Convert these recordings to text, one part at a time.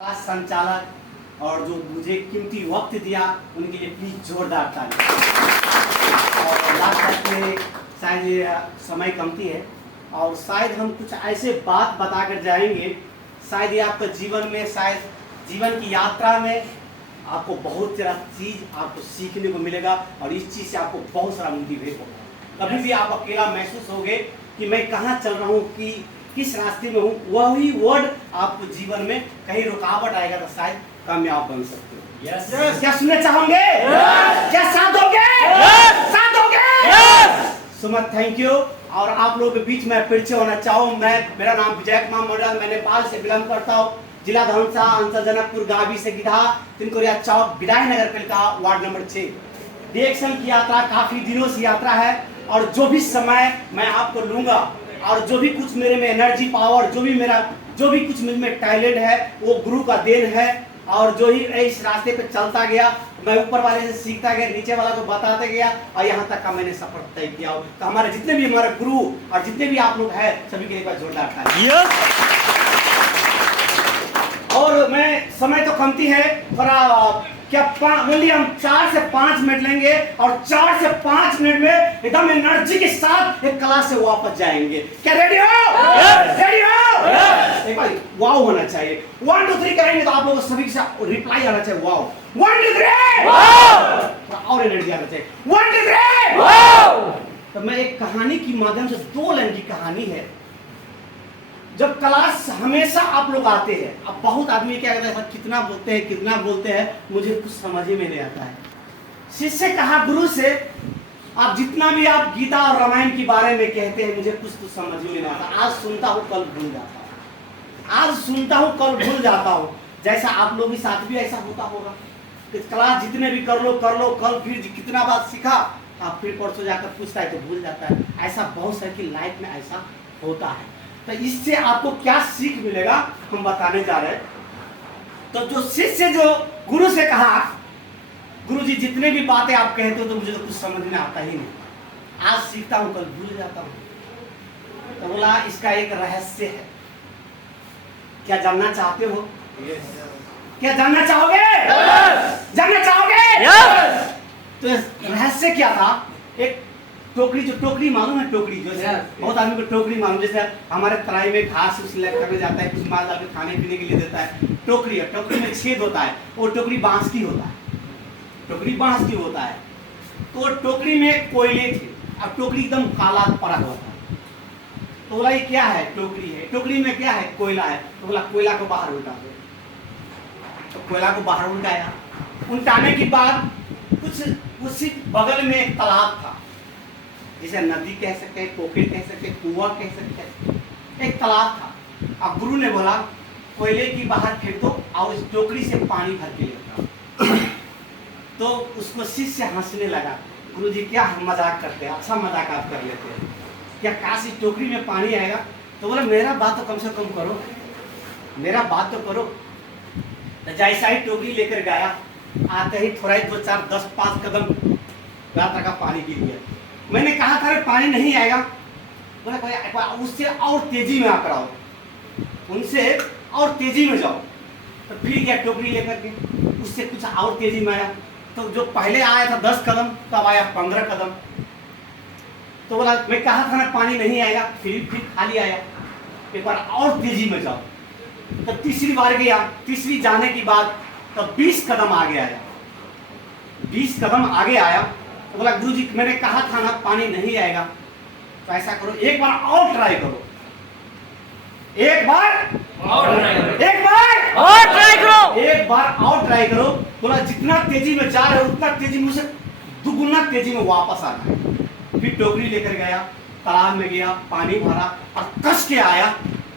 Class संचालक और जो मुझे कीमती वक्त दिया उनके लिए प्लीज जोरदार ताली। और लास्ट में शायद ये समय कमती है और शायद हम कुछ ऐसे बात बताकर जाएंगे, शायद ये आपका जीवन में, शायद जीवन की यात्रा में आपको बहुत सारा चीज आपको सीखने को मिलेगा और इस चीज से आपको बहुत सारा मोटिवेट होगा। कभी भी आप अकेला महसूस होगे कि मैं कहाँ चल रहा हूँ, कि किस रास्ते में हूँ, वही वर्ड आपको जीवन में कहीं रुकावट आएगा तो शायद कामयाब बन सकते हो। yes. क्या सुनना चाहोगे? yes. क्या साथ दोगे? yes. साथ दोगे? yes. सुमत थैंक यू। और आप लोगों के बीच में फिर से होना चाहूँ, मेरा नाम विजय कुमार मॉडल, मैं नेपाल से बिलोंग करता हूँ, जिला धनसा, अंचल जनकपुर, गावी से गिधा, तिनकोरिया चौक, विधायनगर पालिका, वार्ड नंबर 6। डिएक्शन की यात्रा काफी दिनों से यात्रा है और जो भी समय मैं आपको लूंगा और जो भी कुछ मेरे में एनर्जी पावर, जो भी कुछ मुझ में टैलेंट है वो गुरु का देन है। और जो ही इस रास्ते पे चलता गया, मैं ऊपर वाले से सीखता गया, नीचे वाला को बताते गया और यहाँ तक का मैंने सफर तय किया। तो हमारे जितने भी हमारे गुरु और जितने भी आप लोग हैं सभी के लिए एक बार जोरदार ताली। और मैं समय तो कमती है थोड़ा, क्या बोलिए, हम 4 से 5 मिनट लेंगे और 4 से 5 मिनट में एकदम एनर्जी के साथ एक क्लास से वापस जाएंगे। क्या रेडी हो? रेडी हो? एक बार वाव होना चाहिए। 1 2 3 करेंगे तो आप लोगों को सभी से रिप्लाई आना चाहिए वाव। 1 2 3 वाव, और एनर्जी आना चाहिए। 1 2 3 वाव। तो मैं एक कहानी की माध्यम से, 2 लाइन की कहानी है। जब क्लास हमेशा आप लोग आते हैं, अब बहुत आदमी क्या कहता है, कितना बोलते हैं, मुझे कुछ समझ ही में नहीं आता है। शिष्य कहा गुरु से, आप जितना भी आप गीता और रामायण के बारे में कहते हैं मुझे कुछ तो समझ ही नहीं आता। आज सुनता हूँ कल भूल जाता हूँ, आज सुनता हूँ कल भूल जाता हूँ। जैसा आप लोग के साथ भी ऐसा होता होगा कि क्लास जितने भी कर लो कल फिर कितना बात सीखा, आप फिर परसों जाकर पूछता है तो भूल जाता है। ऐसा बहुत सारे की लाइफ में ऐसा होता है। तो इससे आपको क्या सीख मिलेगा हम बताने जा रहे हैं। तो जो शिष्य जो गुरु से कहा, गुरु जी जितने भी बातें आप कहते हो तो मुझे तो कुछ समझ में आता ही नहीं, आज सीखता हूं कल भूल जाता हूं। तो बोला इसका एक रहस्य है, क्या जानना चाहते हो? yes. क्या जानना चाहोगे? yes. जानना चाहोगे? yes. तो रहस्य क्या था? एक टोकरी, जो टोकरी मालूम है, टोकरी जो है बहुत आदमी को टोकरी मालूम, जैसे हमारे तराई में घास उस करने जाता है, कुछ माल डाल के खाने पीने के लिए देता है। टोकरी है, टोकरी में छेद होता है, वो टोकरी बांस की होता है, टोकरी बांस की होता है। तो टोकरी में कोयले थे, अब टोकरी एकदम काला पड़ा हुआ था। तो बोला ये क्या है? टोकरी है। टोकरी में क्या है? कोयला है। तो बोला कोयला को बाहर उल्टा दो। तो कोयला को बाहर उल्टाया। उल्टाने के बाद कुछ उसी बगल में एक तालाब था, जिसे नदी कह सकते हैं, पोखरी कह सकते हैं, कुआं कह सकते हैं, एक तालाब था। अब गुरु ने बोला कोयले की बाहर फेंक दो और इस टोकरी से पानी भर के लेकर। तो उसको शिष्य हंसने लगा, गुरु जी क्या हम मजाक करते हैं, अच्छा मजाक आप कर लेते हैं, क्या काश इस टोकरी में पानी आएगा? तो बोला मेरा बात तो कम से कम करो, मेरा बात तो करो। तो जैसा ही टोकरी लेकर गया, आते ही थोड़ा ही 2 4 10 5 कदम रात का पानी गिर गया। मैंने कहा था पानी नहीं आएगा, बोला उससे और तेजी में आकर आओ, उनसे और तेजी में जाओ। तो फिर गया टोकरी लेकर के, उससे कुछ और तेजी में आया। तो जो पहले आया था 10 कदम, तब आया 15 कदम। तो बोला मैं कहा था ना पानी नहीं आएगा, फिर खाली आया, एक बार और तेजी में जाओ। तो तीसरी बार गया, तीसरी जाने के बाद तो 20 कदम आगे आया, 20 कदम आगे आया। तो बोला गुरु जी मैंने कहा था ना पानी नहीं आएगा, तो ऐसा करो एक बार और ट्राई करो, एक बार और ट्राई करो। बोला जितना तेजी में जा रहे हो उतना तेजी में, उसे दुगुना तेजी में वापस आना है। फिर टोकरी लेकर गया, तालाब में गया, पानी भरा और कस के आया।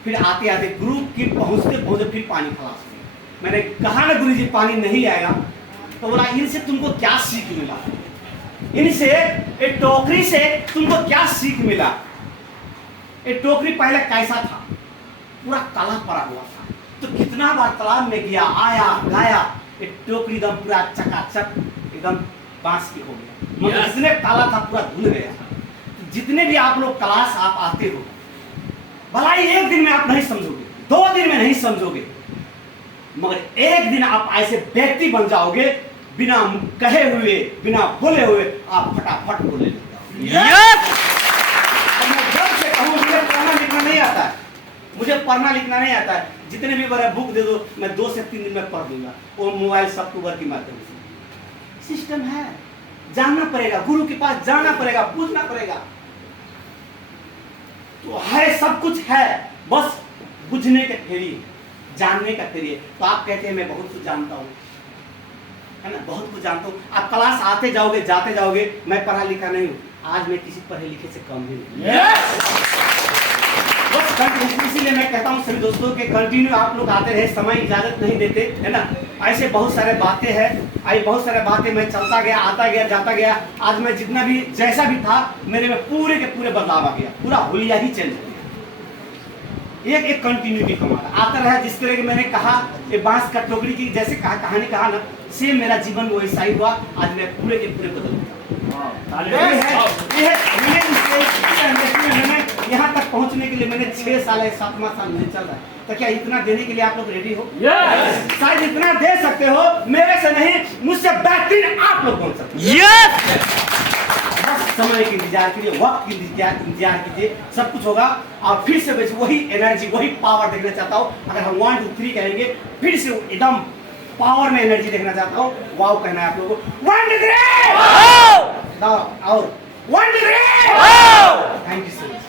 फिर आते आते गुरु की पहुंचते फिर पानी खलास गया। मैंने कहा ना गुरु जी पानी नहीं आएगा, तो बोला इनसे तुमको क्या सीख मिला? इनसे, एक टोकरी से तुमको क्या सीख मिला? एक टोकरी पहले कैसा था? पूरा काला पड़ा हुआ था। तो कितना बार तालाब में गया, आया गाया, एक टोकरी एकदम पूरा चकाचक एकदम बांस की हो गया, मतलब जितने काला था पूरा धुल गया। तो जितने भी आप लोग क्लास आप आते हो, भलाई 1 दिन में आप नहीं समझोगे, 2 दिन में नहीं समझोगे, मगर एक दिन आप ऐसे व्यक्ति बन जाओगे, बिना कहे हुए, बिना बोले हुए आप फटाफट बोले लग जाओगे। मैं जब से कहूँ मुझे पढ़ना लिखना नहीं आता है, मुझे पढ़ना लिखना नहीं आता है, जितने भी बड़े बुक दे दो मैं 2 से 3 दिन में पढ़ दूंगा, वो मोबाइल सॉफ्टवेयर के माध्यम से। सिस्टम है, जानना पड़ेगा, गुरु के पास जाना पड़ेगा, पूछना पड़ेगा। तो है, सब कुछ है, बस बुझने के फेरी, जानने का फेरी। तो आप कहते हैं मैं बहुत कुछ जानता हूँ, है ना, बहुत कुछ जानता हूँ। आप क्लास आते जाओगे जाते जाओगे, मैं पढ़ा लिखा नहीं हूँ, आज मैं किसी पढ़े लिखे से कम भी नहीं। इसीलिए मैं कहता हूँ सभी दोस्तों के कंटिन्यू आप लोग आते रहे, समय इजाजत नहीं देते, है ना। ऐसे बहुत सारे बातें हैं, आई बहुत सारे बातें, मैं चलता गया, आता गया, जाता गया। आज मैं जितना भी जैसा भी था, मेरे में पूरे के पूरे बदलाव आ गया, पूरा हुलिया ही चेंज हो गया। एक कंटिन्यूटी कमाल आता रहा। जिस तरह की मैंने कहा, ये बांस का टोकरी की जैसे कहानी कहा ना, सेम मेरा जीवन वैसा ही हुआ। आज मैं पूरे के पूरे बदल गया। यहाँ तक पहुँचने के लिए मैंने 6 साल 7वां साल मुझे चल रहा है। तो क्या इतना देने के लिए आप लोग रेडी हो? शायद इतना दे सकते हो, मेरे से नहीं, मुझसे बेहतरीन आप लोग बोल सकते हो। बस समय के इंतजार कीजिए, वक्त की इंतजार कीजिए, सब कुछ होगा। और फिर से वैसे वही एनर्जी, वही पावर देखना चाहता हूँ। अगर हम 1 2 3 कहेंगे, फिर से एकदम पावर में एनर्जी देखना चाहता हूँ। वाव कहना है आप लोगों को। 1 2 3 और 1 2 3। Thank you so much.